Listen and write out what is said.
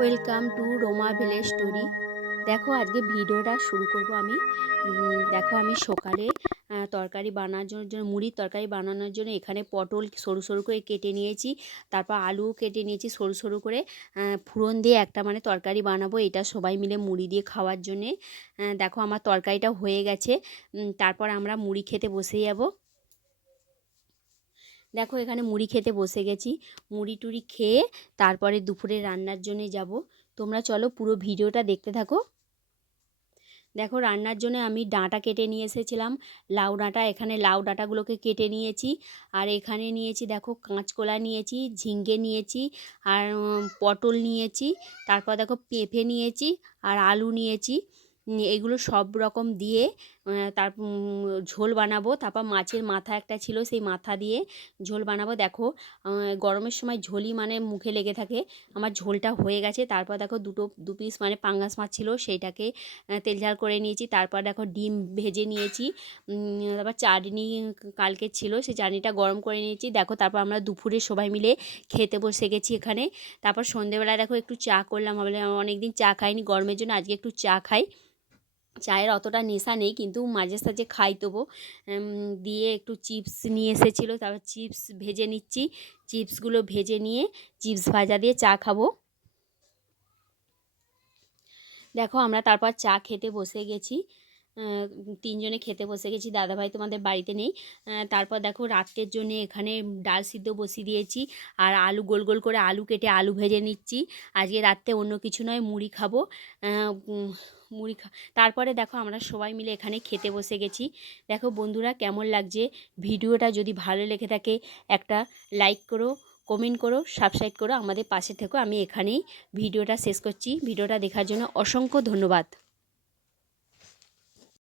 Welcome to Roma village story. দেখো, আজকে ভিডিওটা শুরু করব আমি। দেখো, আমি সকালে তরকারি বানানোর জন্য মুড়ির তরকারি বানানোর জন্য এখানে পটল সরু সরু করে কেটে নিয়েছি, তারপর আলু কেটে নিয়েছি সরু সরু করে। ফোড়ন দিয়ে একটা মানে তরকারি বানাবো, এটা সবাই মিলে মুড়ি দিয়ে খাওয়ার জন্যে। দেখো, আমার তরকারিটা হয়ে গেছে। তারপর আমরা মুড়ি খেতে বসে যাব। দেখো এখানে মুড়ি খেতে বসে গেছি। মুড়ি টুড়ি খেয়ে তারপরে দুপুরে রান্নার জন্য যাব। তোমরা চলো পুরো ভিডিওটা দেখতে থাকো। দেখো রান্নার জন্য আমি ডাঁটা কেটে নিয়ে এসেছিলাম। লাউ ডাঁটা, এখানে লাউ ডাঁটাগুলোকে কেটে নিয়েছি। আর এখানে নিয়েছি দেখো কাঁচকলা নিয়েছি, ঝিঙ্গে নিয়েছি, আর পটল নিয়েছি, তারপর দেখো পেঁপে নিয়েছি, আর আলু নিয়েছি। এগুলো সব রকম দিয়ে তার ঝোল বানাবো। তারপর মাছের মাথা একটা ছিল, সেই মাথা দিয়ে ঝোল বানাবো। দেখো গরমের সময় ঝোলই মানে মুখে লেগে থাকে। আমার ঝোলটা হয়ে গেছে। তারপর দেখো, দুটো, দু পিস মানে পাঙ্গাস মাছ ছিল, সেইটাকে তেল ঝাল করে নিয়েছি। তারপর দেখো, ডিম ভেজে নিয়েছি। তারপর চাটনি কালকে ছিল, সেই চাটনিটা গরম করে নিয়েছি। দেখো, তারপর আমরা দুপুরে সবাই মিলে খেতে বসে গেছি এখানে। তারপর সন্ধেবেলায় দেখো, একটু চা করলাম। ভাবলাম অনেকদিন চা খাইনি, গরমের জন্য আজকে একটু চা খাই। চায়ের অতটা নেশা নেই, কিন্তু মাঝে সাঝে খাই তবু দিয়ে একটু চিপস নিয়ে এসেছিল, তারপর চিপস ভেজে নিচ্ছি। চিপসগুলো ভেজে নিয়ে চিপস ভাজা দিয়ে চা খাব। দেখো আমরা তারপর চা খেতে বসে গেছি। তিনজনে খেতে বসে গেছি, দাদাভাই তোমাদের বাড়িতে নেই। তারপর দেখো রাত্রের জন্য এখানে ডাল সিদ্ধ বসিয়ে দিয়েছি আর আলু গোল গোল করে আলু কেটে আলু ভেজে নিচ্ছি। আজকে রাত্রে অন্য কিছু নয়, মুড়ি খাব। মুড়ি খা, তারপরে দেখো আমরা সবাই মিলে এখানে খেতে বসে গেছি। দেখো বন্ধুরা কেমন লাগছে? ভিডিওটা যদি ভালো লেগে থাকে একটা লাইক করো, কমেন্ট করো, সাবস্ক্রাইব করো, আমাদের পাশে থেকো। আমি এখানেই ভিডিওটা শেষ করছি। ভিডিওটা দেখার জন্য অসংখ্য ধন্যবাদ।